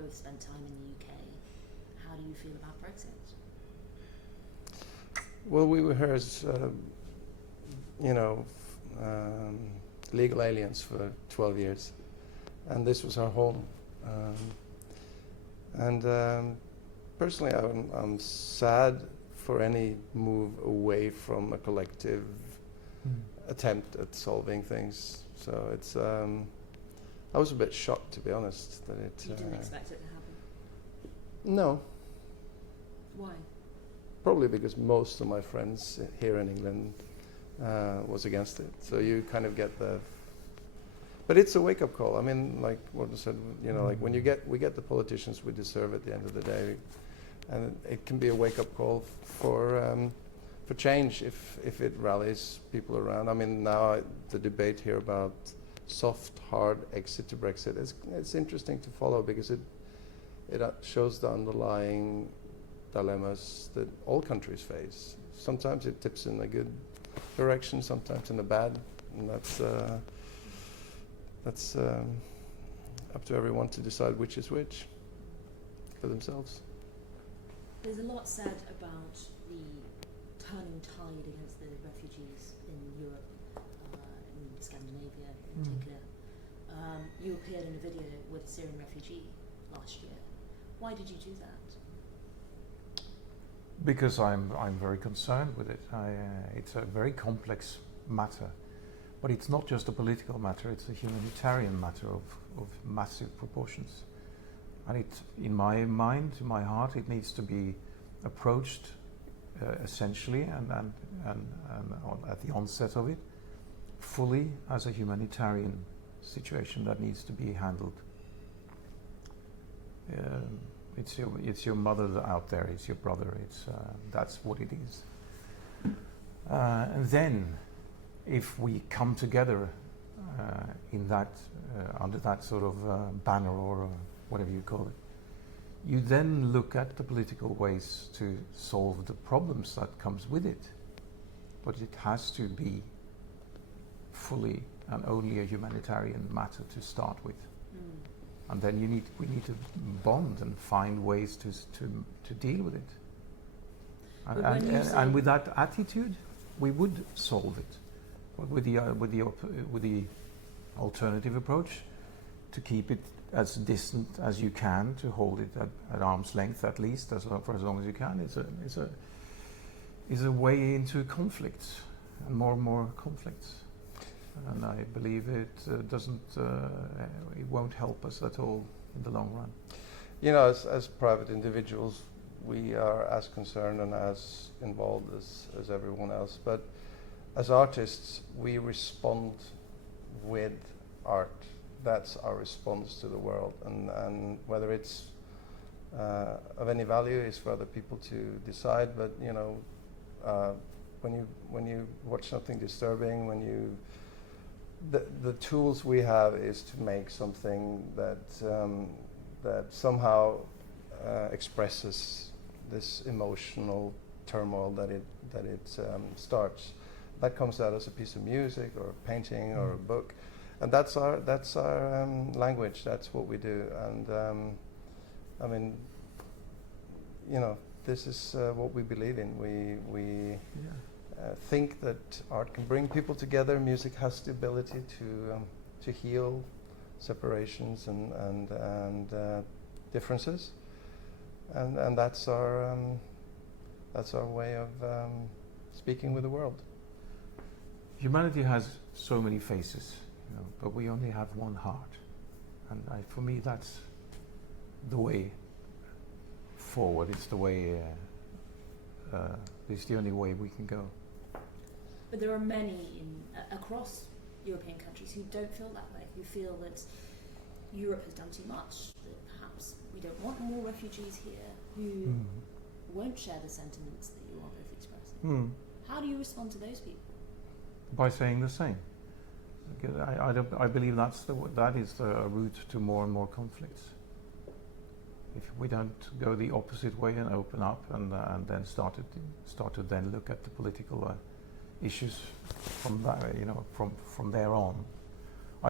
both spent time in the UK. How do you feel about Brexit? Well, we were here as, legal aliens for 12 years, and this was our home. Personally, I'm sad for any move away from a collective attempt at solving things. So it's, I was a bit shocked, to be honest, that it... You didn't expect it to happen? No. Why? Probably because most of my friends here in England was against it. So you kind of get the... But it's a wake-up call. I mean, like Morten said, like when we get the politicians we deserve at the end of the day, and it can be a wake-up call for change if it rallies people around. I mean, now the debate here about soft, hard exit to Brexit it's interesting to follow, because it shows the underlying dilemmas that all countries face. Sometimes it tips in a good direction, sometimes in a bad, and that's up to everyone to decide which is which for themselves. There's a lot said about the turning tide against the refugees in Europe, in Scandinavia in particular. You appeared in a video with a Syrian refugee last year. Why did you do that? Because I'm very concerned with it. It's a very complex matter, but it's not just a political matter, it's a humanitarian matter of massive proportions. And it, in my mind, in my heart, it needs to be approached essentially and at the onset of it, fully as a humanitarian situation that needs to be handled. It's your mother out there, it's your brother, that's what it is. And then, if we come together in that, under that sort of banner or whatever you call it, you then look at the political ways to solve the problems that comes with it. But it has to be fully and only a humanitarian matter to start with. And then we need to bond and find ways to deal with it. And with that attitude, we would solve it. But with the alternative approach, to keep it as distant as you can, to hold it at arm's length at least, for as long as you can, is a way into conflicts and more conflicts. And I believe it it won't help us at all in the long run. As private individuals, we are as concerned and as involved as everyone else. But as artists, we respond with art. That's our response to the world. And whether it's of any value is for other people to decide. But when you watch something disturbing, the tools we have is to make something that somehow expresses this emotional turmoil that it starts. That comes out as a piece of music or a painting or a book, and that's our language. That's what we do. And I mean, this is what we believe in. We think that art can bring people together. Music has the ability to heal separations and differences, and that's our way of speaking with the world. Humanity has so many faces, but we only have one heart, and for me that's the way forward. It's the way. It's the only way we can go. But there are many across European countries who don't feel that way, who feel that Europe has done too much, that perhaps we don't want more refugees here, who won't share the sentiments that you are both expressing. How do you respond to those people? By saying the same. I believe that is the route to more and more conflicts. If we don't go the opposite way and open up and then start to then look at the political issues from there on,